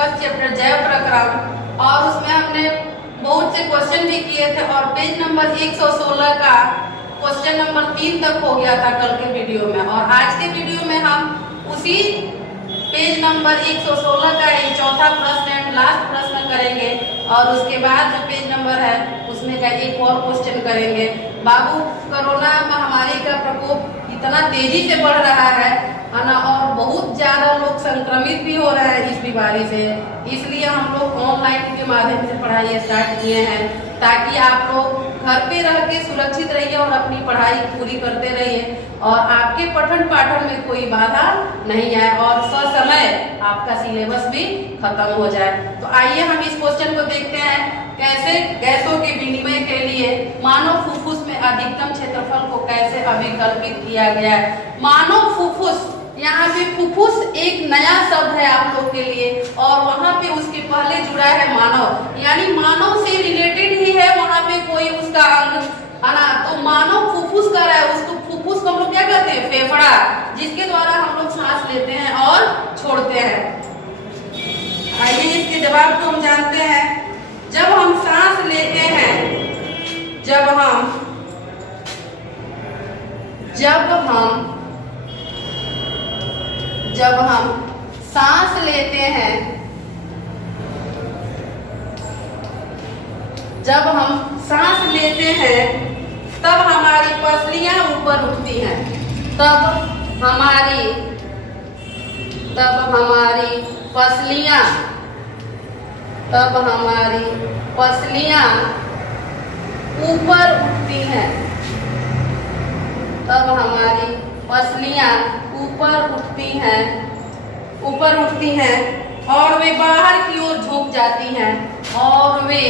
First chapter जैव प्रक्रम, और उसमें हमने बहुत से क्वेश्चन भी किए थे और पेज नंबर 116 का क्वेश्चन नंबर 3 तक हो गया था कल के वीडियो में। और आज के वीडियो में हम उसी पेज नंबर 116 का ही चौथा प्रश्न एंड लास्ट प्रश्न करेंगे, और उसके बाद जो पेज नंबर है उसमें का एक और क्वेश्चन करेंगे। बाबू, कोरोना महामारी का प्रकोप इतना तेजी से बढ़ रहा है ना, और बहुत ज्यादा लोग संक्रमित भी हो रहे हैं इस बीमारी से, इसलिए हम लोग ऑनलाइन के माध्यम से पढ़ाई स्टार्ट किए हैं, ताकि आप लोग घर पे रह के सुरक्षित रहिए और अपनी पढ़ाई पूरी करते रहिए और आपके पठन पाठन में कोई बाधा नहीं आए और ससमय आपका सिलेबस भी खत्म हो जाए। तो आइए हम इस क्वेश्चन को देखते हैं, कैसे गैसों के विनिमय के लिए मानव फुफ्फुस में अधिकतम क्षेत्रफल को कैसे अभिकल्पित किया गया है। मानव फुफ्फुस, यहाँ पे फुफ्फुस एक नया शब्द है आप लोग के लिए, और वहाँ पे उसके पहले जुड़ा है मानव, यानी मानव से रिलेटेड ही है, वहाँ पे कोई उसका अंग है ना। तो मानव फुफ्फुस कर रहा है, उसको फुफ्फुस को हम लोग क्या कहते हैं, फेफड़ा, जिसके द्वारा हम लोग सांस लेते हैं और छोड़ते हैं। आइए इसके जवाब को हम जानते हैं। जब हम सांस लेते हैं, जब हम सांस लेते हैं, जब हम सांस लेते हैं तब हमारी पसलियां ऊपर उठती हैं, तब हमारी पसलियां ऊपर उठती हैं, तब हमारी पसलियां ऊपर उठती हैं और वे बाहर की ओर झुक जाती हैं, और वे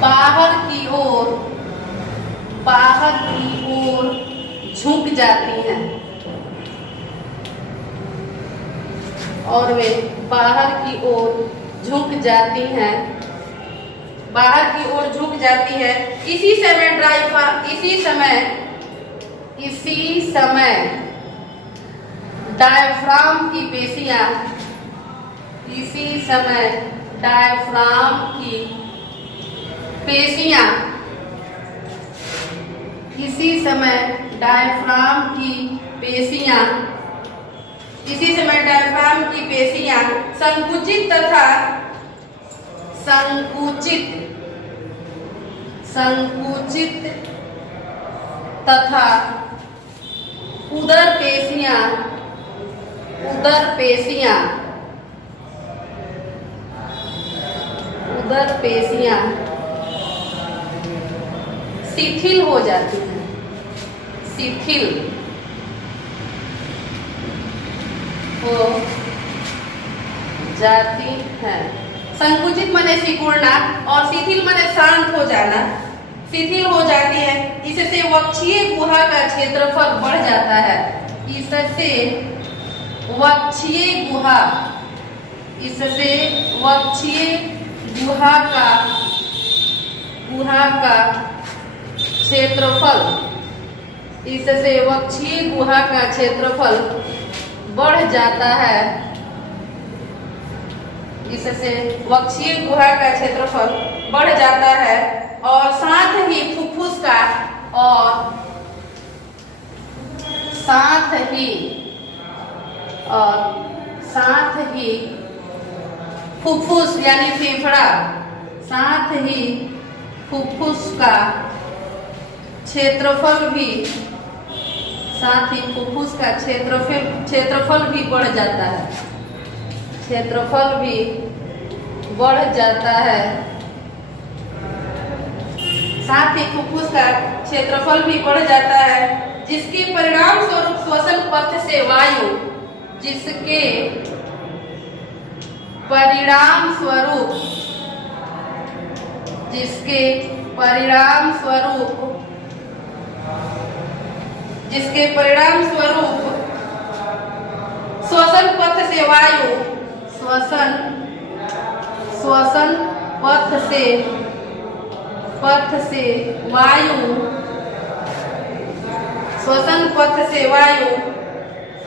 बाहर की ओर झुक जाती हैं, और वे बाहर की ओर झुक जाती हैं, इसी समय डायफ्राम की पेशियां, संकुचित तथा उदर पेशियां शिथिल हो जाती हैं, संकुचित माने सिकुड़ना और शिथिल माने शांत हो जाना, शिथिल हो जाती है। इससे वक्षीय गुहा का क्षेत्रफल बढ़ जाता है, इससे वक्षीय गुहा का क्षेत्रफल बढ़ जाता है, और साथ ही फुफ्फुस का फुफ्फुस यानी फेफड़ा, फुफ्फुस का क्षेत्रफल भी बढ़ जाता है, साथ ही फुफ्फुस का क्षेत्रफल भी बढ़ जाता है, जिसके परिणाम स्वरूप श्वसन पथ से वायु, जिसके परिणाम स्वरूप श्वसन पथ से वायु श्वसन पथ से वायु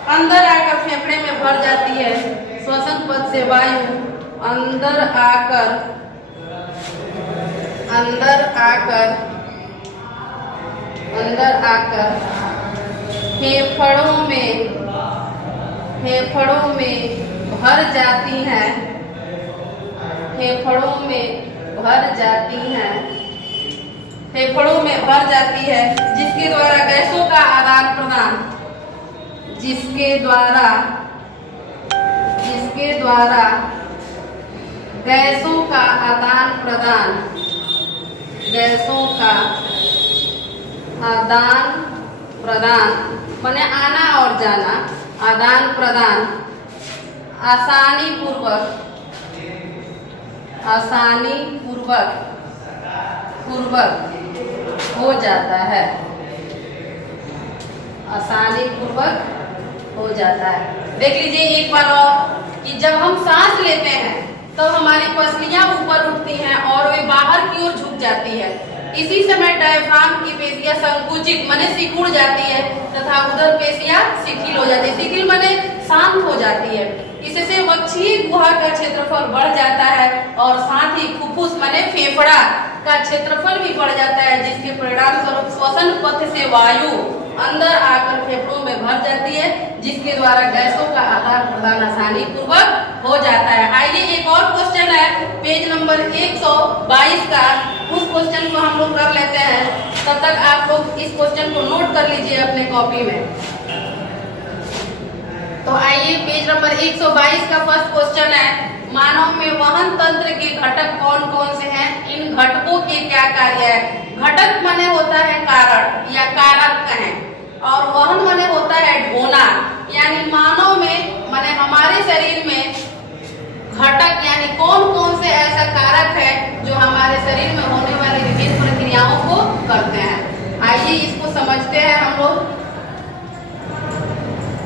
अंदर आकर फेफड़े में भर जाती है। श्वसन पथ से वायु अंदर आकर फेफड़ों में भर जाती हैं। फेफड़ों में भर जाती है, जिसके द्वारा गैसों का आदान प्रदान माने आना और जाना, आदान प्रदान आसानी पूर्वक हो जाता है। देख लीजिए एक बार और कि जब हम सांस लेते हैं तो हमारी पसलियां ऊपर उठती हैं और वे बाहर की ओर झुक जाती है। इसी समय डायफ्राम की पेशियां संकुचित माने सिकुड़ जाती है तथा उदर पेशियां शिथिल हो जाती है। शिथिल माने शांत हो जाती है। इससे वक्षीय गुहा का क्षेत्रफल बढ़ जाता है और साथ ही फुफ्फुस माने फेफड़ा का क्षेत्रफल भी बढ़ जाता है, जिसके परिणाम स्वरूप श्वसन पथ से वायु अंदर आकर फेफड़ों में भर जाती है, जिसके द्वारा गैसों का आदान प्रदान आसानी पूर्वक हो जाता है। आइए एक और क्वेश्चन है पेज नंबर 122 का, उस क्वेश्चन को हम लोग कर लेते हैं। तब तक आप लोग इस क्वेश्चन को नोट कर लीजिए अपने कॉपी में। तो आइए पेज नंबर 122 का फर्स्ट क्वेश्चन है, मानव में वहन तंत्र के घटक कौन कौन से हैं, इन घटकों के क्या कार्य है। घटक माने होता है कारण या कारक कहें, और वहन माने होता है ढोना, यानी मानव में माने हमारे शरीर में घटक यानी कौन कौन से ऐसा कारक है जो हमारे शरीर में होने वाली विभिन्न प्रक्रियाओं को करते हैं। आइए इसको समझते हैं हम लोग।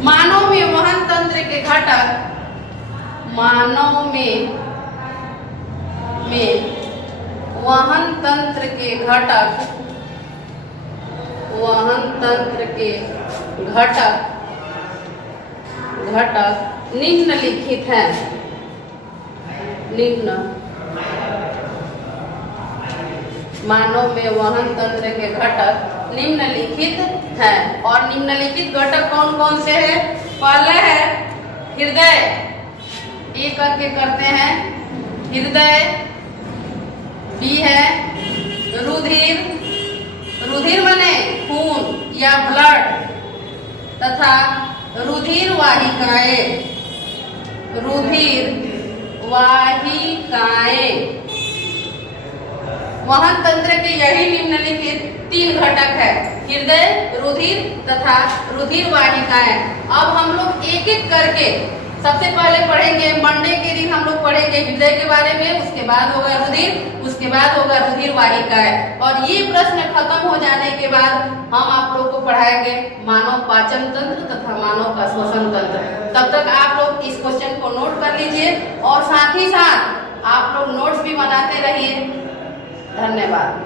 मानव में वहन तंत्र के घटक, मानव में वहन तंत्र के घटक निम्नलिखित हैं। मानव में वहन तंत्र के घटक निम्नलिखित हैं, और निम्नलिखित घटक कौन कौन से हैं। पहले है हृदय, एक करके करते हैं। हृदय, बी है रुधिर, रुधिर माने खून या ब्लड, तथा रुधिर वाहिकाएं, वहन तंत्र के यही निम्नलिखित 3 घटक है, हृदय, रुधिर तथा रुधिर वाहिकाएं। अब हम लोग एक एक करके सबसे पहले पढ़ेंगे, मंडे के दिन हम लोग पढ़ेंगे हृदय के बारे में, उसके बाद होगा रुधिर, उसके बाद होगा रुधिर वाहिकाएं, और ये प्रश्न खत्म हो जाने के बाद हम आप लोग को पढ़ाएंगे मानव पाचन तंत्र तथा मानव का श्वसन तंत्र। तब तक आप लोग इस क्वेश्चन को नोट कर लीजिए और साथ ही साथ आप लोग नोट्स भी बनाते रहिए। धन्यवाद।